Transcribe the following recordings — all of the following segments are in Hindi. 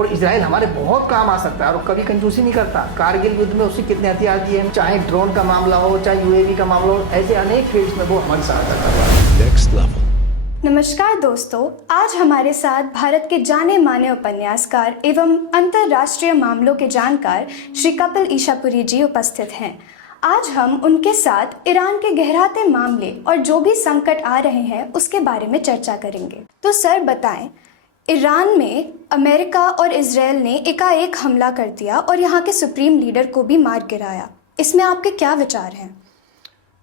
और इजराइल हमारे बहुत काम आ सकता है और कभी कंजूसी नहीं करता। कारगिल युद्ध में उसने कितने हथियार दिए, चाहे ड्रोन का मामला हो, चाहे यूएवी का मामला हो, ऐसे अनेक फील्ड्स में वो हमारी सहायता कर रहा है। Next level. नमस्कार दोस्तों, आज हमारे साथ भारत के जाने माने उपन्यासकार एवं अंतर्राष्ट्रीय मामलों के जानकार श्री कपिल ईशापुरी जी उपस्थित हैं। आज हम उनके साथ ईरान के गहराते मामले और जो भी संकट आ रहे हैं उसके बारे में चर्चा करेंगे। तो सर बताएं, ईरान में अमेरिका और इजराइल ने एकाएक हमला कर दिया और यहाँ के सुप्रीम लीडर को भी मार गिराया। इसमें आपके क्या विचार हैं?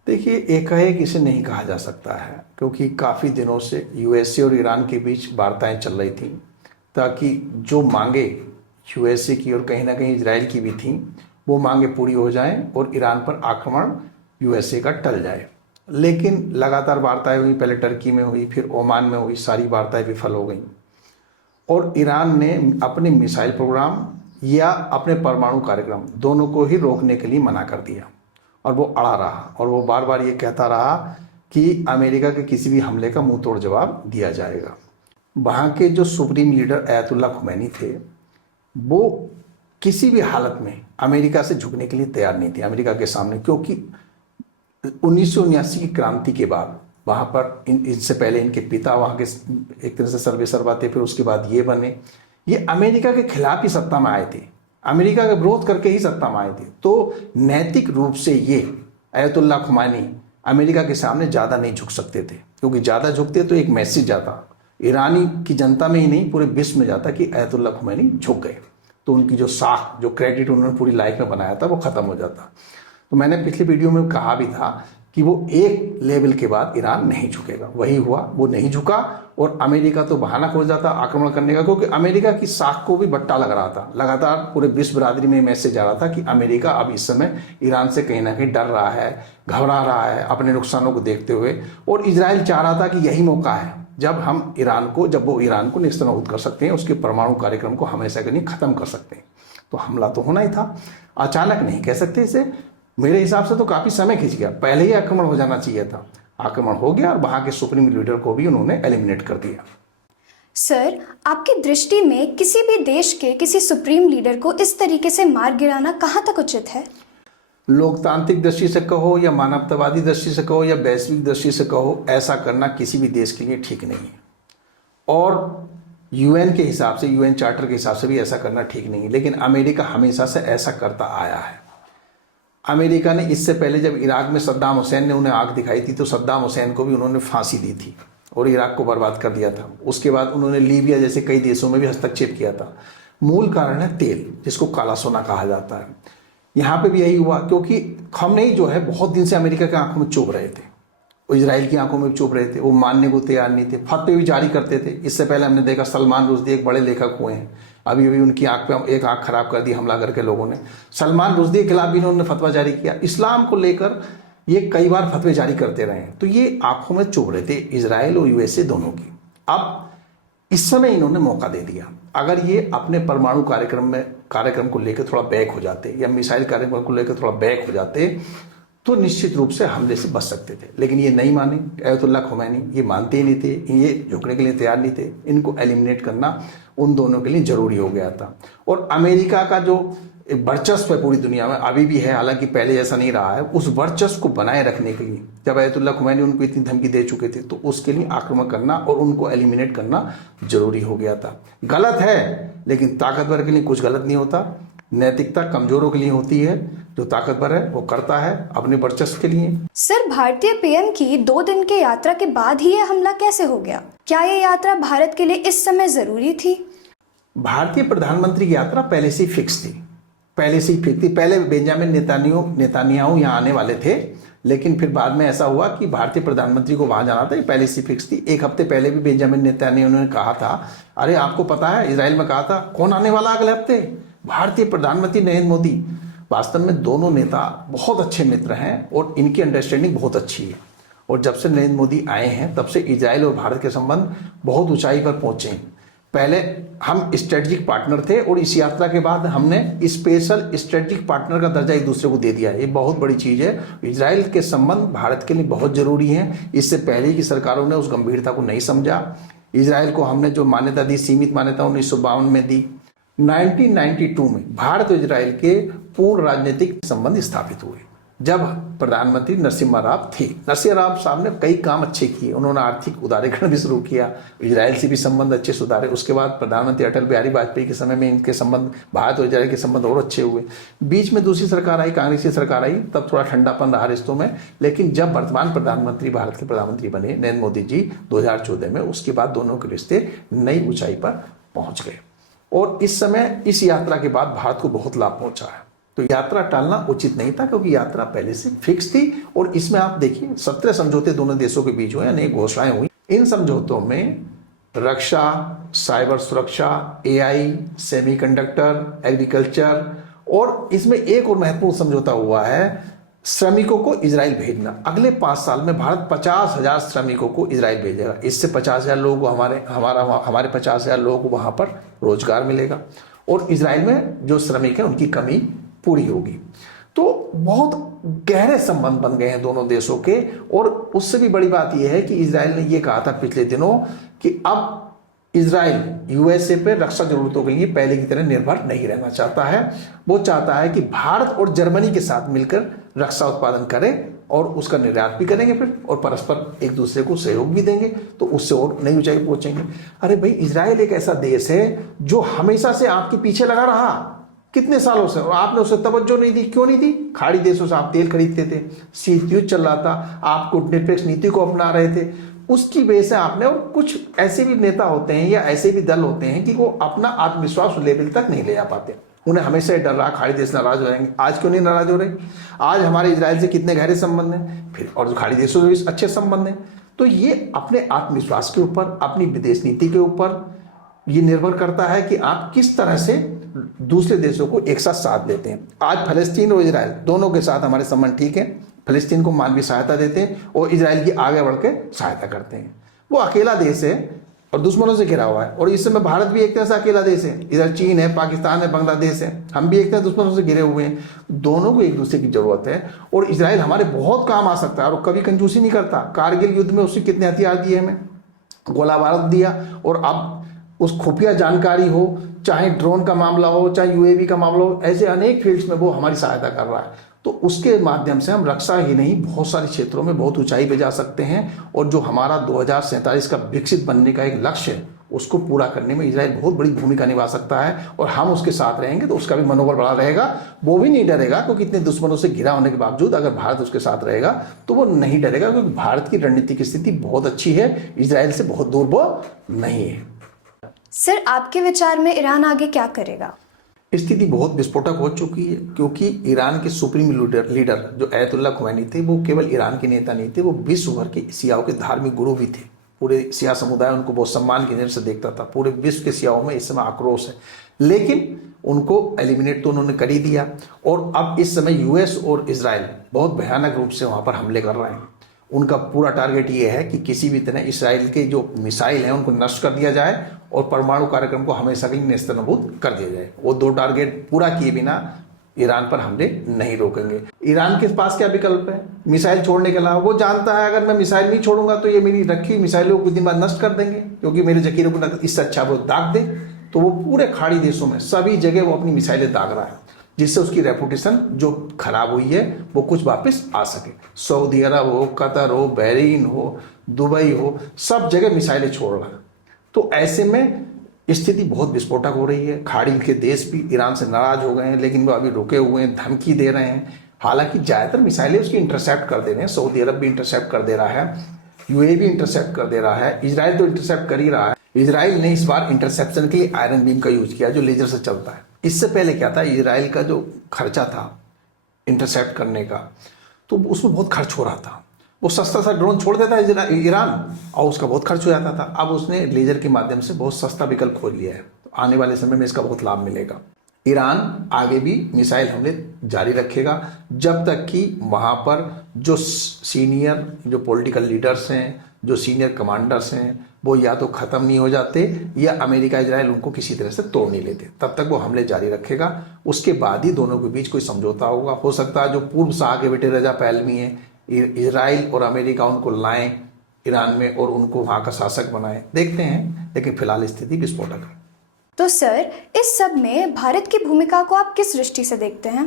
देखिए, एकाएक इसे नहीं कहा जा सकता है क्योंकि काफ़ी दिनों से यूएसए और ईरान के बीच वार्ताएं चल रही थी ताकि जो मांगे यूएसए की और कहीं ना कहीं इजराइल की भी थी वो मांगे पूरी हो जाएं और ईरान पर आक्रमण यूएसए का टल जाए। लेकिन लगातार वार्ताएं हुई, पहले टर्की में हुई, फिर ओमान में हुई, सारी वार्ताएं विफल हो गई और ईरान ने अपने मिसाइल प्रोग्राम या अपने परमाणु कार्यक्रम दोनों को ही रोकने के लिए मना कर दिया और वो अड़ा रहा और वो बार बार ये कहता रहा कि अमेरिका के किसी भी हमले का मुंह तोड़ जवाब दिया जाएगा। वहाँ के जो सुप्रीम लीडर अयतुल्ला खुमैनी थे वो किसी भी हालत में अमेरिका से झुकने के लिए तैयार नहीं थे अमेरिका के सामने, क्योंकि 1979 की क्रांति के बाद वहाँ पर इससे पहले इनके पिता वहाँ के एक तरह से सर्वेसर्वा थे, फिर उसके बाद ये बने, ये अमेरिका के खिलाफ ही सत्ता में आए थे, अमेरिका का विरोध करके ही सत्ता में आए थे। तो नैतिक रूप से ये अयतुल्ला खुमैनी अमेरिका के सामने ज़्यादा नहीं झुक सकते थे, क्योंकि ज़्यादा झुकते तो एक मैसेज जाता ईरानी की जनता में ही नहीं पूरे विश्व में जाता कि अयतुल्ला खुमैनी झुक गए, तो उनकी जो साख, जो क्रेडिट उन्होंने पूरी लाइफ में बनाया था वो ख़त्म हो जाता। तो मैंने पिछले वीडियो में कहा भी था कि वो एक लेवल के बाद ईरान नहीं झुकेगा, वही हुआ, वो नहीं झुका और अमेरिका तो बहाना खोज जाता आक्रमण करने का, क्योंकि अमेरिका की साख को भी बट्टा लग रहा था। लगातार पूरे विश्व बरादरी में मैसेज आ रहा था कि अमेरिका अब इस समय ईरान से कहीं ना कहीं डर रहा है, घबरा रहा है अपने नुकसानों को देखते हुए, और इजराइल चाह रहा था कि यही मौका है जब वो ईरान को नेस्तनाबूद कर सकते हैं, उसके परमाणु कार्यक्रम को हमेशा के लिए खत्म कर सकते हैं। तो हमला तो होना ही था, अचानक नहीं कह सकते इसे। मेरे हिसाब से तो काफी समय खिंच गया, पहले ही आक्रमण हो जाना चाहिए था। आक्रमण हो गया और वहां के सुप्रीम लीडर को भी उन्होंने एलिमिनेट कर दिया। सर, आपकी दृष्टि में किसी भी देश के किसी सुप्रीम लीडर को इस तरीके से मार गिराना कहाँ तक उचित है? लोकतांत्रिक दृष्टि से कहो या मानवतावादी दृष्टि से कहो या वैश्विक दृष्टि से कहो, ऐसा करना किसी भी देश के लिए ठीक नहीं है और यूएन के हिसाब से, यूएन चार्टर के हिसाब से भी ऐसा करना ठीक नहीं है। लेकिन अमेरिका हमेशा से ऐसा करता आया है। अमेरिका ने इससे पहले जब इराक में सद्दाम हुसैन ने उन्हें आग दिखाई थी तो सद्दाम हुसैन को भी उन्होंने फांसी दी थी और इराक को बर्बाद कर दिया था। उसके बाद उन्होंने लीबिया जैसे कई देशों में भी हस्तक्षेप किया था। मूल कारण है तेल, जिसको काला सोना कहा जाता है। यहाँ पे भी यही हुआ, क्योंकि खमनेई जो है बहुत दिन से अमेरिका की आंखों में चुभ रहे थे, वो इजराइल की आंखों में चुभ रहे थे, वो मानने को तैयार नहीं थे, फतवे भी जारी करते थे। इससे पहले हमने देखा सलमान रुश्दी एक बड़े लेखक हुए हैं, अभी अभी उनकी आंख पे एक आंख खराब कर दी हमला करके लोगों ने। सलमान रुश्दी के खिलाफ भी इन्होंने फतवा जारी किया। इस्लाम को लेकर ये कई बार फतवे जारी करते रहे हैं। तो ये आंखों में चुभ रहे थे इजराइल और यूएसए दोनों की। अब इस समय इन्होंने मौका दे दिया। अगर ये अपने परमाणु कार्यक्रम को लेकर थोड़ा बैक हो जाते या मिसाइल कार्यक्रम को लेकर थोड़ा बैक हो जाते तो निश्चित रूप से हमले से बच सकते थे। लेकिन ये नहीं माने, अयतुल्ला खुमैनी ये मानते ही नहीं थे, ये झुकने के लिए तैयार नहीं थे। इनको एलिमिनेट करना उन दोनों के लिए जरूरी हो गया था। और अमेरिका का जो वर्चस्व है पूरी दुनिया में अभी भी है, हालांकि पहले जैसा नहीं रहा है, उस वर्चस्व को बनाए रखने के लिए जब अयतुल्ला खुमैनी उनको इतनी धमकी दे चुके थे तो उसके लिए आक्रमण करना और उनको एलिमिनेट करना जरूरी हो गया था। गलत है, लेकिन ताकतवर के लिए कुछ गलत नहीं होता। नैतिकता कमजोरों के लिए होती है, जो ताकतवर है वो करता है अपने वर्चस्व के लिए। सर, भारतीय पीएम की 2 दिन की यात्रा के बाद ही यह हमला कैसे हो गया? क्या ये यात्रा भारत के लिए इस समय जरूरी थी? भारतीय प्रधानमंत्री की यात्रा पहले से ही फिक्स थी। पहले बेंजामिन नेतान्याहू यहाँ आने वाले थे, लेकिन फिर बाद में ऐसा हुआ कि भारतीय प्रधानमंत्री को वहां जाना था, ये पहले से फिक्स थी। 1 हफ्ते पहले भी बेंजामिन नेतान्याहू ने कहा था, अरे आपको पता है, इजराइल में कहा था कौन आने वाला अगले हफ्ते? भारतीय प्रधानमंत्री नरेंद्र मोदी। वास्तव में दोनों नेता बहुत अच्छे मित्र हैं और इनकी अंडरस्टैंडिंग बहुत अच्छी है। और जब से नरेंद्र मोदी आए हैं तब से इजराइल और भारत के संबंध बहुत ऊंचाई पर पहुंचे हैं। पहले हम स्ट्रेटेजिक पार्टनर थे और इस यात्रा के बाद हमने स्पेशल स्ट्रेटेजिक पार्टनर का दर्जा एक दूसरे को दे दिया है। ये बहुत बड़ी चीज है। इजराइल के संबंध भारत के लिए बहुत जरूरी हैं। इससे पहले की सरकारों ने उस गंभीरता को नहीं समझा। इजराइल को हमने जो मान्यता दी, सीमित मान्यता 1952 में दी, 1992 में भारत और इजराइल के पूर्ण राजनीतिक संबंध स्थापित हुए जब प्रधानमंत्री नरसिम्हा राव थे। नरसिम्हा राव साहब ने कई काम अच्छे किए, उन्होंने आर्थिक उदारीकरण भी शुरू किया, इजराइल से भी संबंध अच्छे सुधारे। उसके बाद प्रधानमंत्री अटल बिहारी वाजपेयी के समय में इनके संबंध, भारत और इजराइल के संबंध और अच्छे हुए। बीच में दूसरी सरकार आई, कांग्रेस की सरकार आई, तब थोड़ा ठंडापन रहा रिश्तों में। लेकिन जब वर्तमान प्रधानमंत्री भारत के प्रधानमंत्री बने नरेंद्र मोदी जी 2014 में, उसके बाद दोनों के रिश्ते नई ऊंचाई पर पहुंच गए। और इस समय इस यात्रा के बाद भारत को बहुत लाभ पहुंचा है। तो यात्रा टालना उचित नहीं था, क्योंकि यात्रा पहले से फिक्स थी। और इसमें आप देखिए 17 समझौते दोनों देशों के बीच हुए, अनेक घोषणाएं हुई। इन समझौतों में रक्षा, साइबर सुरक्षा, एआई, सेमीकंडक्टर, एग्रीकल्चर, और इसमें एक और महत्वपूर्ण समझौता हुआ है श्रमिकों को इजराइल भेजना। अगले 5 साल में भारत 50,000 श्रमिकों को इजराइल भेजेगा। इससे 50,000 लोगों को हमारे 50,000 लोगों को वहां पर रोजगार मिलेगा और इजराइल में जो श्रमिक है उनकी कमी पूरी होगी। तो बहुत गहरे संबंध बन गए हैं दोनों देशों के। और उससे भी बड़ी बात यह है कि इजराइल ने यह कहा था पिछले दिनों कि अब इजराइल यूएसए पे रक्षा जरूरतों के लिए पहले की तरह निर्भर नहीं रहना चाहता है। वो चाहता है कि भारत और जर्मनी के साथ मिलकर रक्षा उत्पादन करें और उसका निर्यात भी करेंगे फिर, और परस्पर एक दूसरे को सहयोग भी देंगे, तो उससे और नई ऊंचाई पहुंचेंगे। अरे भाई, इजराइल एक ऐसा देश है जो हमेशा से आपके पीछे लगा रहा, कितने सालों से, और आपने उसे तवज्जो नहीं दी। क्यों नहीं दी? खाड़ी देशों से आप तेल खरीदते थे, शीत युद्ध चल रहा था, आप गुटनिरपेक्ष नीति को अपना रहे थे, उसकी वजह से आपने। और कुछ ऐसे भी नेता होते हैं या ऐसे भी दल होते हैं कि वो अपना आत्मविश्वास लेवल तक नहीं ले जा पाते, उन्हें हमेशा डर रहा खाड़ी देश नाराज हो जाएंगे। आज क्यों नहीं नाराज हो रहे? आज हमारे इजराइल से कितने गहरे संबंध हैं, फिर और खाड़ी देशों से भी अच्छे संबंध हैं। तो ये अपने आत्मविश्वास के ऊपर, अपनी विदेश नीति के ऊपर ये निर्भर करता है कि आप किस तरह से दूसरे देशों को एक साथ साथ देते हैं। आज फलस्तीन और इजराइल दोनों के साथ हमारे संबंध ठीक है। फलस्तीन को मानवीय सहायता देते हैं और इजराइल की आगे बढ़ के सहायता करते हैं। वो अकेला देश है और दुश्मनों से घिरा हुआ है, और इस समय भारत भी एक तरह से अकेला देश है। इधर चीन है, पाकिस्तान है, बांग्लादेश है, हम भी एक तरह दुश्मनों से घिरे हुए हैं। दोनों को एक दूसरे की जरूरत है और इजराइल हमारे बहुत काम आ सकता है और कभी कंजूसी नहीं करता। कारगिल युद्ध में उसने कितने हथियार दिए हमें, गोला बारूद दिया, और अब उस खुफिया जानकारी हो, चाहे ड्रोन का मामला हो, चाहे यूएवी का मामला हो, ऐसे अनेक फील्ड्स में वो हमारी सहायता कर रहा है। तो उसके माध्यम से हम रक्षा ही नहीं, बहुत सारे क्षेत्रों में बहुत ऊंचाई पे जा सकते हैं। और जो हमारा 2047 का विकसित बनने का एक लक्ष्य है, उसको पूरा करने में इजराइल बहुत बड़ी भूमिका निभा सकता है। और हम उसके साथ रहेंगे तो उसका भी मनोबल बड़ा रहेगा, वो भी नहीं डरेगा, क्योंकि इतने दुश्मनों से घिरा होने के बावजूद अगर भारत उसके साथ रहेगा तो वो नहीं डरेगा, क्योंकि भारत की रणनीतिक स्थिति बहुत अच्छी है, इजराइल से बहुत दूर वो नहीं है। सर, आपके विचार में ईरान आगे क्या करेगा? स्थिति बहुत विस्फोटक हो चुकी है, क्योंकि ईरान के सुप्रीम लीडर जो अयतुल्ला खुमैनी थे, वो केवल ईरान के नेता नहीं थे, वो विश्व भर के सियाओं के धार्मिक गुरु भी थे। पूरे सिया समुदाय उनको बहुत सम्मान की नजर से देखता था। पूरे विश्व के सियाओं में इस समय आक्रोश है, लेकिन उनको एलिमिनेट तो उन्होंने कर ही दिया। और अब इस समय यूएस और इजराइल बहुत भयानक रूप से वहां पर हमले कर रहे हैं। उनका पूरा टारगेट ये है कि किसी भी तरह इसराइल के जो मिसाइल हैं उनको नष्ट कर दिया जाए और परमाणु कार्यक्रम को हमेशा के लिए नेस्तनाबूद कर दिया जाए। वो 2 टारगेट पूरा किए बिना ईरान पर हमले नहीं रोकेंगे। ईरान के पास क्या विकल्प है मिसाइल छोड़ने के अलावा? वो जानता है अगर मैं मिसाइल नहीं छोड़ूंगा तो ये मेरी रखी मिसाइलों को कुछ दिन बाद नष्ट कर देंगे, क्योंकि मेरे जखीरों को इससे अच्छा वो दाग दे। तो वो पूरे खाड़ी देशों में सभी जगह वो अपनी मिसाइलें दाग रहा है, जिससे उसकी रेपुटेशन जो खराब हुई है वो कुछ वापस आ सके। सऊदी अरब हो, कतर हो, बहरीन हो, दुबई हो, सब जगह मिसाइलें छोड़ रहा है। तो ऐसे में स्थिति बहुत विस्फोटक हो रही है। खाड़ी के देश भी ईरान से नाराज हो गए हैं, लेकिन वो अभी रुके हुए हैं, धमकी दे रहे हैं। हालांकि ज़्यादातर मिसाइलें उसकी इंटरसेप्ट कर दे रहे हैं। सऊदी अरब भी इंटरसेप्ट कर दे रहा है, यूएई भी इंटरसेप्ट कर दे रहा है, इजराइल तो इंटरसेप्ट कर ही रहा है। इजराइल ने इस बार इंटरसेप्शन के लिए आयरन बीम का यूज किया जो लेजर से चलता है। इससे पहले क्या था, इजराइल का जो खर्चा था इंटरसेप्ट करने का, तो उसमें बहुत खर्च हो रहा था। वो सस्ता सा ड्रोन छोड़ देता है ईरान और उसका बहुत खर्च हो जाता था। अब उसने लेजर के माध्यम से बहुत सस्ता विकल्प खोज लिया है, तो आने वाले समय में इसका बहुत लाभ मिलेगा। ईरान आगे भी मिसाइल हमले जारी रखेगा जब तक कि वहाँ पर जो सीनियर जो पॉलिटिकल लीडर्स हैं, जो सीनियर कमांडर्स हैं, वो या तो ख़त्म नहीं हो जाते या अमेरिका इजराइल उनको किसी तरह से तोड़ नहीं लेते, तब तक वो हमले जारी रखेगा। उसके बाद ही दोनों के बीच कोई समझौता होगा। हो सकता है जो पूर्व शाह के बेटे रजा पहलवी हैं, इजराइल और अमेरिका उनको लाएं ईरान में और उनको वहाँ का शासक बनाएं, देखते हैं। लेकिन फिलहाल स्थिति विस्फोटक है। तो सर, इस सब में भारत की भूमिका को आप किस दृष्टि से देखते हैं?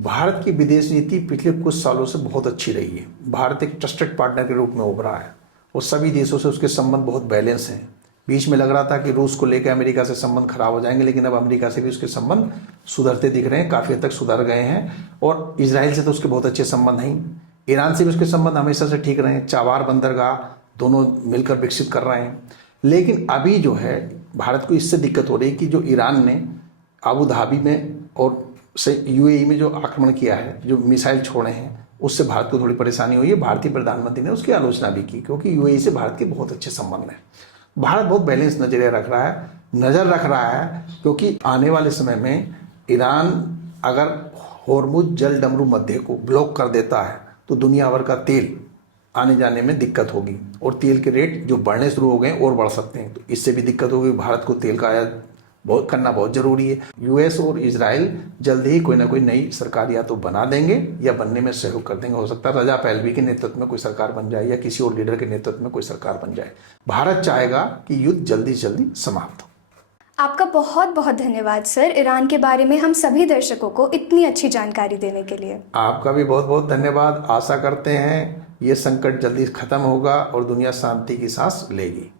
भारत की विदेश नीति पिछले कुछ सालों से बहुत अच्छी रही है। भारत एक ट्रस्टेड पार्टनर के रूप में उभरा है और सभी देशों से उसके संबंध बहुत बैलेंस हैं। बीच में लग रहा था कि रूस को लेकर अमेरिका से संबंध खराब हो जाएंगे, लेकिन अब अमेरिका से भी उसके संबंध सुधरते दिख रहे हैं, काफ़ी हद तक सुधर गए हैं। और इजराइल से तो उसके बहुत अच्छे संबंध हैं, ईरान से भी उसके संबंध हमेशा से ठीक रहे हैं। चाबार बंदरगाह दोनों मिलकर विकसित कर रहे हैं। लेकिन अभी जो है भारत को इससे दिक्कत हो रही है कि जो ईरान ने अबू धाबी में और से यूएई में जो आक्रमण किया है, जो मिसाइल छोड़े हैं, उससे भारत को थोड़ी परेशानी हुई है। भारतीय प्रधानमंत्री ने उसकी आलोचना भी की, क्योंकि यूएई से भारत के बहुत अच्छे संबंध हैं। भारत बहुत बैलेंस नजरिया नज़र रख रहा है, क्योंकि आने वाले समय में ईरान अगर होर्मुज जल डमरू मध्य को ब्लॉक कर देता है तो दुनिया भर का तेल आने जाने में दिक्कत होगी और तेल के रेट जो बढ़ने शुरू हो गए और बढ़ सकते हैं, तो इससे भी दिक्कत होगी। भारत को तेल का आयात बहुत करना बहुत जरूरी है। यूएस और इजराइल जल्द ही कोई ना कोई नई सरकार या तो बना देंगे या बनने में सहयोग कर देंगे। हो सकता है रजा पहलवी के नेतृत्व में कोई सरकार बन जाए या किसी और लीडर के नेतृत्व में कोई सरकार बन जाए। भारत चाहेगा कि युद्ध जल्दी से जल्दी समाप्त हो। आपका बहुत बहुत धन्यवाद सर, ईरान के बारे में हम सभी दर्शकों को इतनी अच्छी जानकारी देने के लिए। आपका भी बहुत बहुत धन्यवाद। आशा करते हैं ये संकट जल्दी खत्म होगा और दुनिया शांति की सांस लेगी।